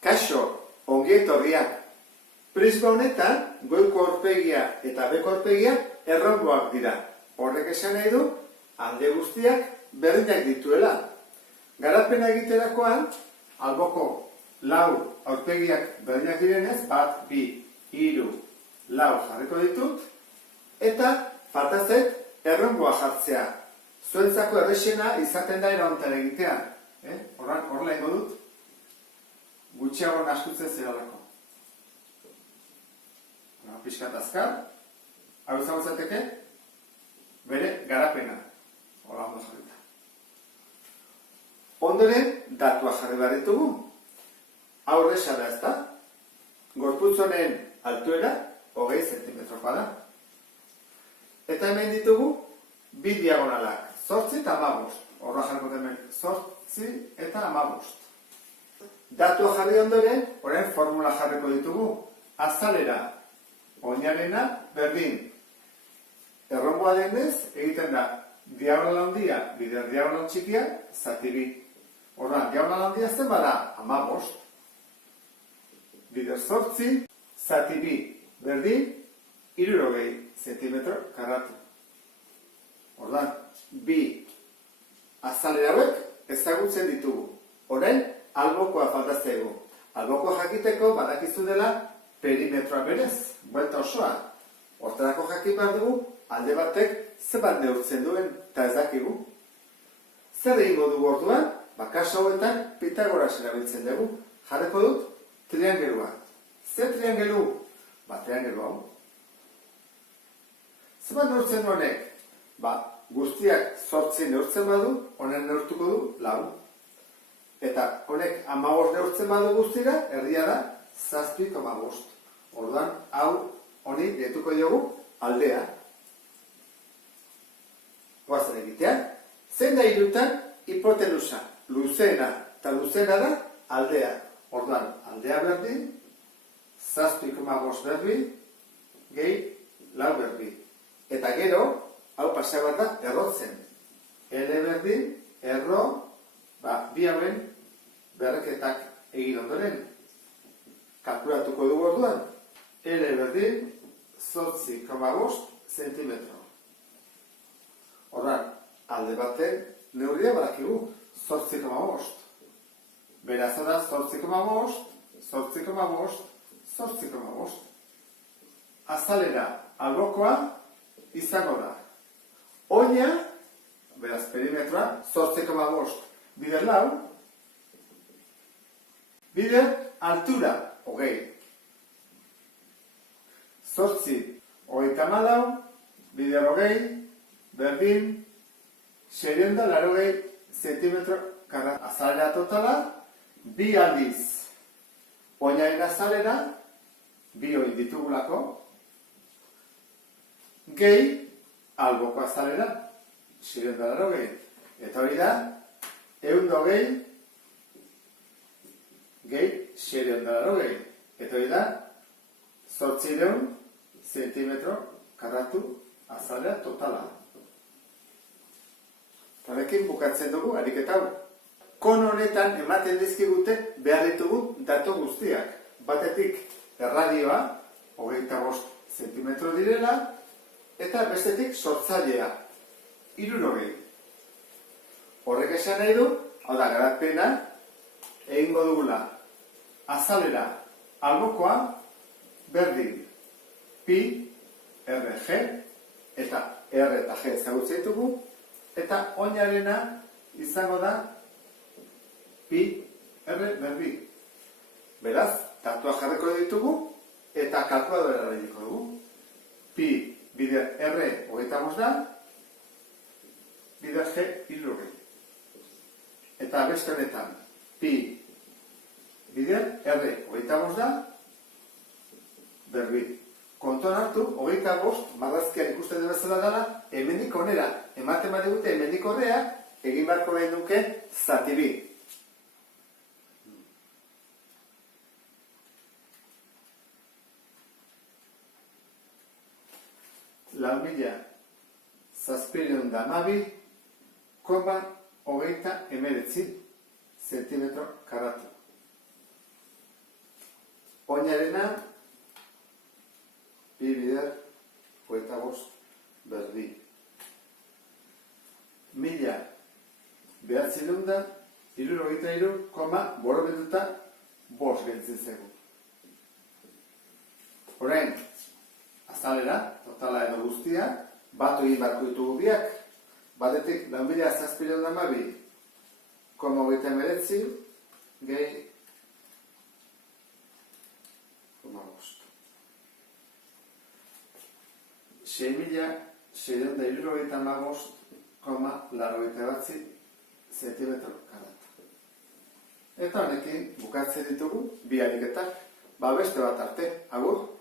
Kaixo, ongi etorriak. Prisma honetan, goiko aurpegia eta beko aurpegia errongoak dira. Horrek esan nahi du, alde guztiak berdinak dituela. Garapena egiterakoan, alboko lau aurpegiak berdinak direnez, 1, 2, 3, 4 jarriko ditut, eta faltazet errongoa jartzea. Zuentzako errexena izaten da eraontan egitea. Horrela ingo dut, gutxiago naskutzen zeralako. Piskat azkar, hau izango zateke, bere garapena. Hola, ondo jarrita. Ondoren, datua jarri behar ditugu. Aurresa da ez da. Gorputz honen altuera, 20 zentimetrokoa da. Eta hemen ditugu, bi diagonalak, 8 eta 15. Horra jarriko hemen 8 eta 15. Datua jarri ondoren, orain formula jarriko ditugu. Azalera, oinarena berdin. Errongoa denez, egiten da diagonal handia, bider diagonal txikia, zati bi. Horra, diagonal handia zen bada, 15. Bider 8, zati bi, berdin, 60 zentimetro karratu. Horra, bi azalera hauek ezagutzen ditugu. Orain, albokoa faltatzeko. Albokoa jakiteko badakizu dela perimetroa berez, buelta osoa. Hortarako jakin behar dugu, alde batek zebat neurtzen duen eta ez dakigu. Zer egingo dugu orduan? Kasu hauetan Pitagoras erabiltzen dugu. Jarriko dut triangelua. Zer triangelu? Triangelu hau. Zebat neurtzen du honek? Guztiak 8 neurtzen badu, honen neurtuko du 4. Eta honek 15 neurtzen badu guztira, erdia da 7,5. Orduan, hau honi dietuko diogu aldea. Goazen egitea. Zein da hirutan hipotenusa? Luzeena eta luzeena da aldea. Orduan, aldea berdin, 7,5 berdin, gehi 4 berdin. Eta gero, hau pasea bat da errotzen. L berdin, erro, bi hauen berreketak egin ondoren. Kalkulatuko dugu orduan. L berdin, 8,5 zentimetro. Horran, alde baten neurria badakigu, 8,5. Beraz da, 8,5, 8,5, 8,5. Azalera, albokoa, izango da. Oina, beraz perimetroa, 8,5. Bider 4. Bider altura, 20. 8, 34, bider 20, berdin, 680 zentimetro karratu. Azalera totala, bi aldiz. Oinaren azalera, bi oin ditugulako, gehi, alboko azalera, 680. Eta hori da, 120, gehi, 680. Eta hori da, 800 zentimetro karratu azalera totala. Honekin bukatzen dugu ariketa hau. Kono honetan ematen dizkigute behar ditugu datu guztiak. Batetik erradioa, 25 zentimetro direla, eta bestetik sortzailea, 60. Horrek esan nahi du, hau da garapena, egingo dugula azalera albokoa berdin pi, r, g, eta r eta g ezagutzen ditugu, eta oinarena izango da pi, r, berdin. Beraz, datua jarriko ditugu, eta kalkuladora erabiliko dugu. Pi, bider r, 25 da, bider g, 60. Eta beste honetan, pi, bider r, 25 da, berdin. Kontuan hartu, 25, marrazkian ikusten den bezala dela, hemendik onera. Ematen badigute hemendik horrea, egin beharko behin duke zati bi. Lau mila zazpireun da hamabi, koma 39 zentimetro karratu. oinarena, bi bider, hogeita bost, berdi. 1963, borobilduta bost gelditzen zaigu. Orain, azalera, totala edo guztia, batu egin barko ditugu biak, batetik 2007 hogeita hemeretzi, gehi, 6.675,81 zentimetro karatu. Eta honekin bukatzen ditugu bi ariketak, beste bat arte, agur!